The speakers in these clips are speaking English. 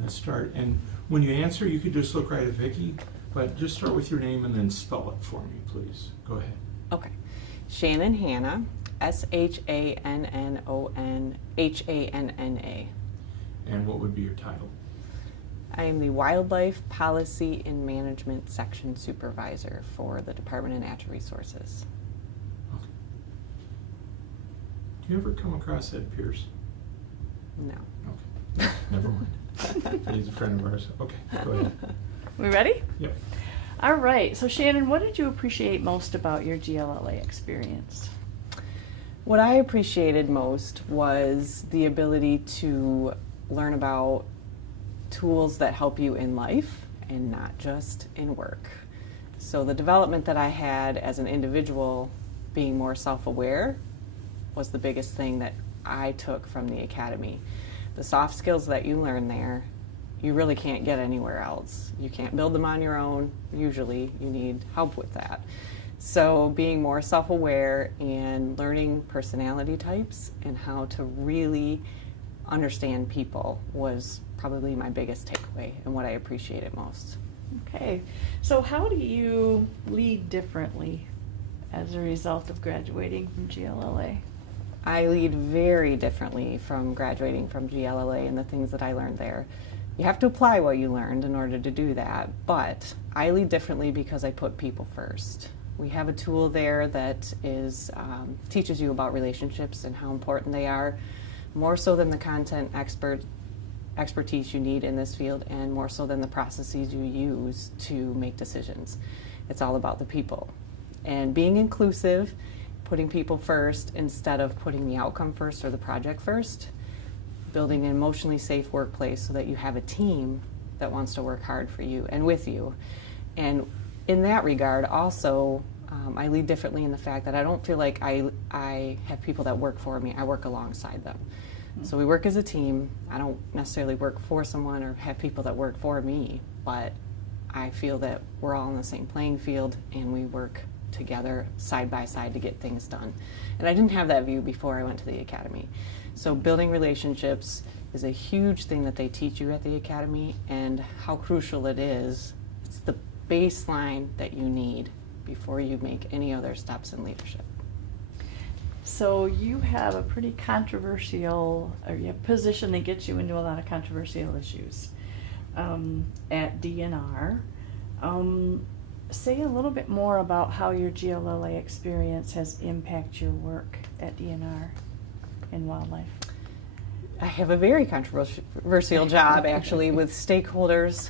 let's start. And when you answer, you could just look right at Vicki, but just start with your name and then spell it for me, please. Go ahead. Okay. Shannon Hanna, SHANNONHANNA. And what would be your title? I am the Wildlife Policy and Management Section Supervisor for the Department of Natural Resources. Okay. Do you ever come across Ed Pierce? No. Okay. Never mind. He's a friend of ours. Okay, go ahead. We ready? Yep. All right. So Shannon, what did you appreciate most about your GLLA experience? What I appreciated most was the ability to learn about tools that help you in life and not just in work. So the development that I had as an individual, being more self-aware, was the biggest thing that I took from the academy. The soft skills that you learn there, you really can't get anywhere else. You can't build them on your own. Usually you need help with that. So being more self-aware and learning personality types and how to really understand people was probably my biggest takeaway and what I appreciated most. Okay. So how do you lead differently as a result of graduating from GLLA? I lead very differently from graduating from GLLA and the things that I learned there. You have to apply what you learned in order to do that, but I lead differently because I put people first. We have a tool there that is teaches you about relationships and how important they are, more so than the content expertise you need in this field, and more so than the processes you use to make decisions. It's all about the people. And being inclusive, putting people first instead of putting the outcome first or the project first, building an emotionally safe workplace so that you have a team that wants to work hard for you and with you. And in that regard, also, I lead differently in the fact that I don't feel like I have people that work for me. I work alongside them. So we work as a team. I don't necessarily work for someone or have people that work for me, but I feel that we're all on the same playing field and we work together side by side to get things done. And I didn't have that view before I went to the academy. So building relationships is a huge thing that they teach you at the academy, and how crucial it is. It's the baseline that you need before you make any other steps in leadership. So you have a pretty controversial, or you have a position that gets you into a lot of controversial issues at DNR. Say a little bit more about how your GLLA experience has impacted your work at DNR in wildlife. I have a very controversial job, actually, with stakeholders,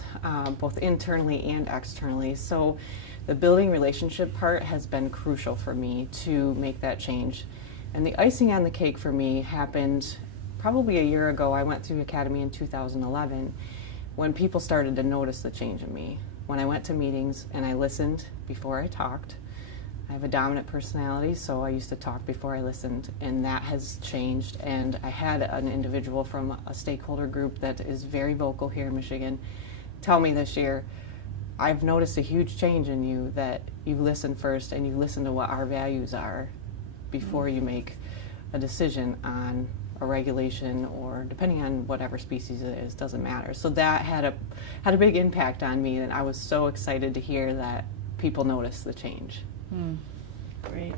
both internally and externally. So the building relationship part has been crucial for me to make that change. And the icing on the cake for me happened probably a year ago. I went through Academy in 2011 when people started to notice the change in me. When I went to meetings and I listened before I talked. I have a dominant personality, so I used to talk before I listened, and that has changed. And I had an individual from a stakeholder group that is very vocal here in Michigan tell me this year, I've noticed a huge change in you, that you listen first and you listen to what our values are before you make a decision on a regulation, or depending on whatever species it is, doesn't matter. So that had a big impact on me, and I was so excited to hear that people noticed the change. Great.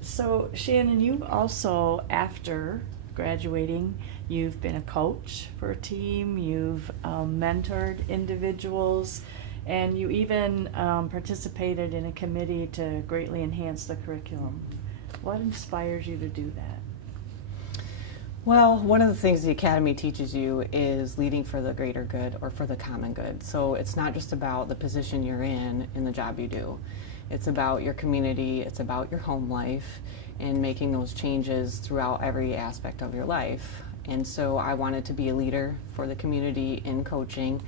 So Shannon, you've also, after graduating, you've been a coach for a team, you've mentored individuals, and you even participated in a committee to greatly enhance the curriculum. What inspires you to do that? Well, one of the things the Academy teaches you is leading for the greater good, or for the common good. So it's not just about the position you're in the job you do. It's about your community, it's about your home life, and making those changes throughout every aspect of your life. And so I wanted to be a leader for the community in coaching.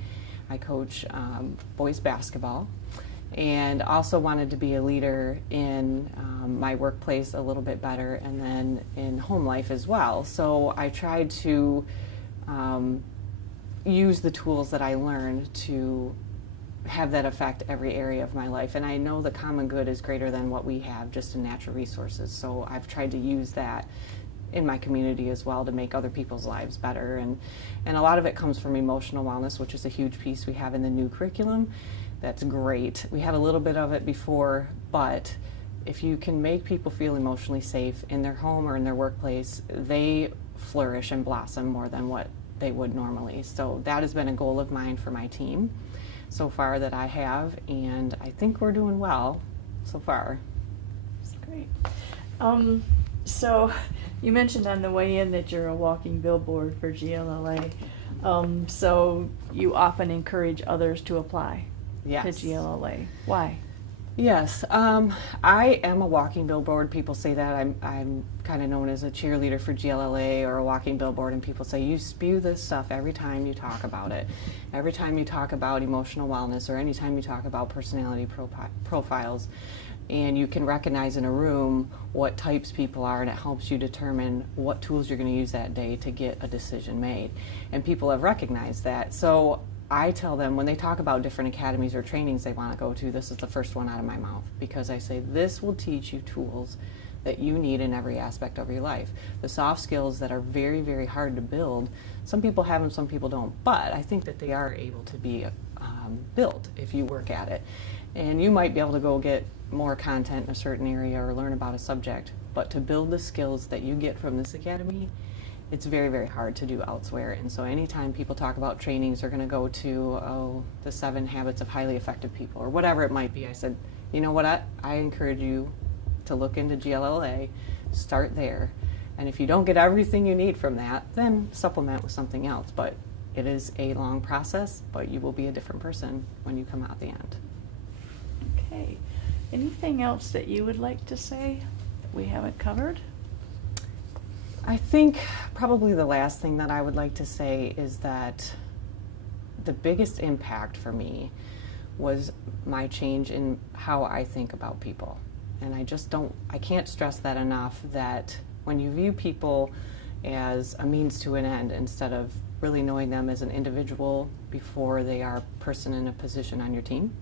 I coach boys basketball, and also wanted to be a leader in my workplace a little bit better, and then in home life as well. So I tried to use the tools that I learned to have that affect every area of my life. And I know the common good is greater than what we have just in natural resources. So I've tried to use that in my community as well to make other people's lives better. And a lot of it comes from emotional wellness, which is a huge piece we have in the new curriculum. That's great. We had a little bit of it before, but if you can make people feel emotionally safe in their home or in their workplace, they flourish and blossom more than what they would normally. So that has been a goal of mine for my team so far that I have, and I think we're doing well so far. That's great. So you mentioned on the way in that you're a walking billboard for GLLA. So you often encourage others to apply Yes. to GLLA. Why? Yes, I am a walking billboard. People say that I'm kind of known as a cheerleader for GLLA or a walking billboard, and people say you spew this stuff every time you talk about it. Every time you talk about emotional wellness or anytime you talk about personality profiles, and you can recognize in a room what types people are, and it helps you determine what tools you're going to use that day to get a decision made. And people have recognized that. So I tell them when they talk about different academies or trainings they want to go to, this is the first one out of my mouth, because I say this will teach you tools that you need in every aspect of your life. The soft skills that are very, very hard to build, some people have them, some people don't, but I think that they are able to be built if you work at it. And you might be able to go get more content in a certain area or learn about a subject, but to build the skills that you get from this academy, it's very, very hard to do elsewhere. And so anytime people talk about trainings, they're going to go to, the 7 Habits of Highly Effective People or whatever it might be. I said, you know what, I encourage you to look into GLLA, start there. And if you don't get everything you need from that, then supplement with something else. But it is a long process, but you will be a different person when you come out the end. Okay. Anything else that you would like to say that we haven't covered? I think probably the last thing that I would like to say is that the biggest impact for me was my change in how I think about people. And I can't stress that enough, that when you view people as a means to an end instead of really knowing them as an individual before they are a person in a position on your team,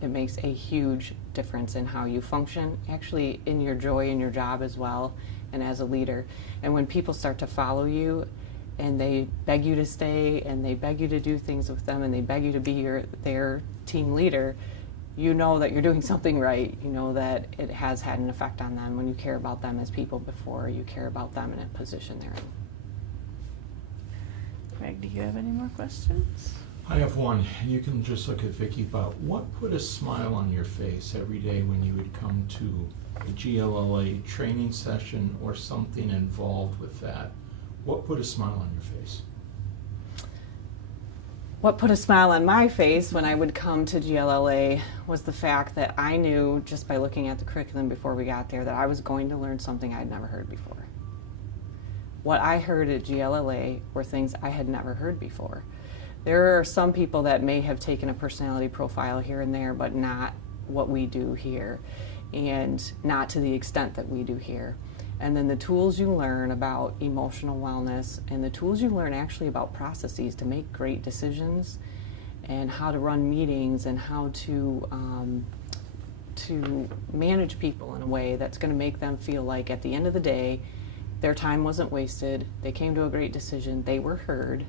it makes a huge difference in how you function, actually in your joy in your job as well, and as a leader. And when people start to follow you and they beg you to stay and they beg you to do things with them and they beg you to be their team leader, you know that you're doing something right. You know that it has had an effect on them when you care about them as people before you care about them in a position they're in. Greg, do you have any more questions? I have one, and you can just look at Vicki, but what put a smile on your face every day when you would come to a GLLA training session or something involved with that? What put a smile on your face? What put a smile on my face when I would come to GLLA was the fact that I knew, just by looking at the curriculum before we got there, that I was going to learn something I'd never heard before. What I heard at GLLA were things I had never heard before. There are some people that may have taken a personality profile here and there, but not what we do here, and not to the extent that we do here. And then the tools you learn about emotional wellness and the tools you learn actually about processes to make great decisions and how to run meetings and how to manage people in a way that's going to make them feel like at the end of the day their time wasn't wasted, they came to a great decision, they were heard,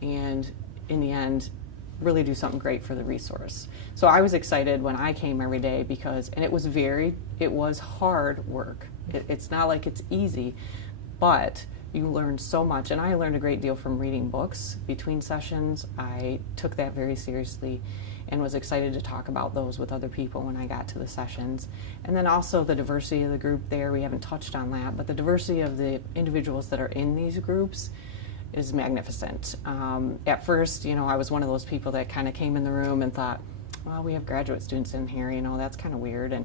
and in the end really do something great for the resource. So I was excited when I came every day because, and it was hard work. It's not like it's easy, but you learn so much. And I learned a great deal from reading books between sessions. I took that very seriously and was excited to talk about those with other people when I got to the sessions. And then also the diversity of the group there, we haven't touched on that, but the diversity of the individuals that are in these groups is magnificent. At first, I was one of those people that kind of came in the room and thought, well, we have graduate students in here, that's kind of weird. And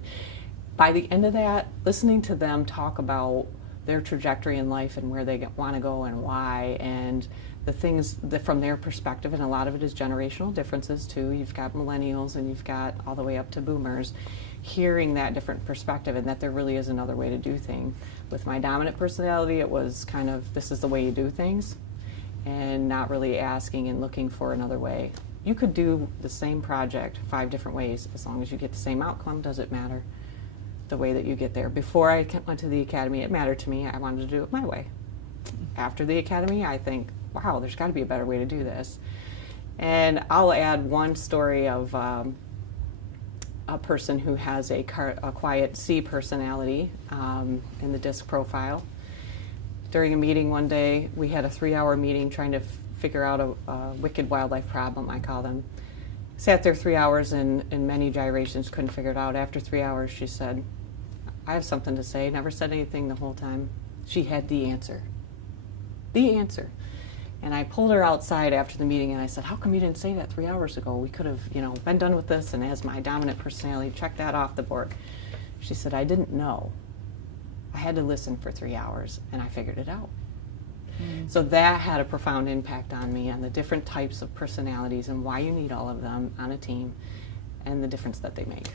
by the end of that, listening to them talk about their trajectory in life and where they want to go and why, and the things that from their perspective, and a lot of it is generational differences too. You've got millennials and you've got all the way up to boomers, hearing that different perspective and that there really is another way to do things. With my dominant personality, it was kind of, this is the way you do things, and not really asking and looking for another way. You could do the same project 5 different ways. As long as you get the same outcome, does it matter? the way that you get there. Before I went to the academy, it mattered to me. I wanted to do it my way. After the academy, I think, wow, there's got to be a better way to do this. And I'll add one story of a person who has a quiet C personality in the DISC profile. During a meeting one day, we had a 3-hour meeting trying to figure out a wicked wildlife problem, I call them. Sat there 3 hours in many gyrations, couldn't figure it out. After 3 hours, she said, I have something to say. Never said anything the whole time. She had the answer. The answer. And I pulled her outside after the meeting and I said, how come you didn't say that 3 hours ago? We could have, been done with this, and as my dominant personality, check that off the board. She said, I didn't know. I had to listen for 3 hours and I figured it out. So that had a profound impact on me, on the different types of personalities and why you need all of them on a team and the difference that they make.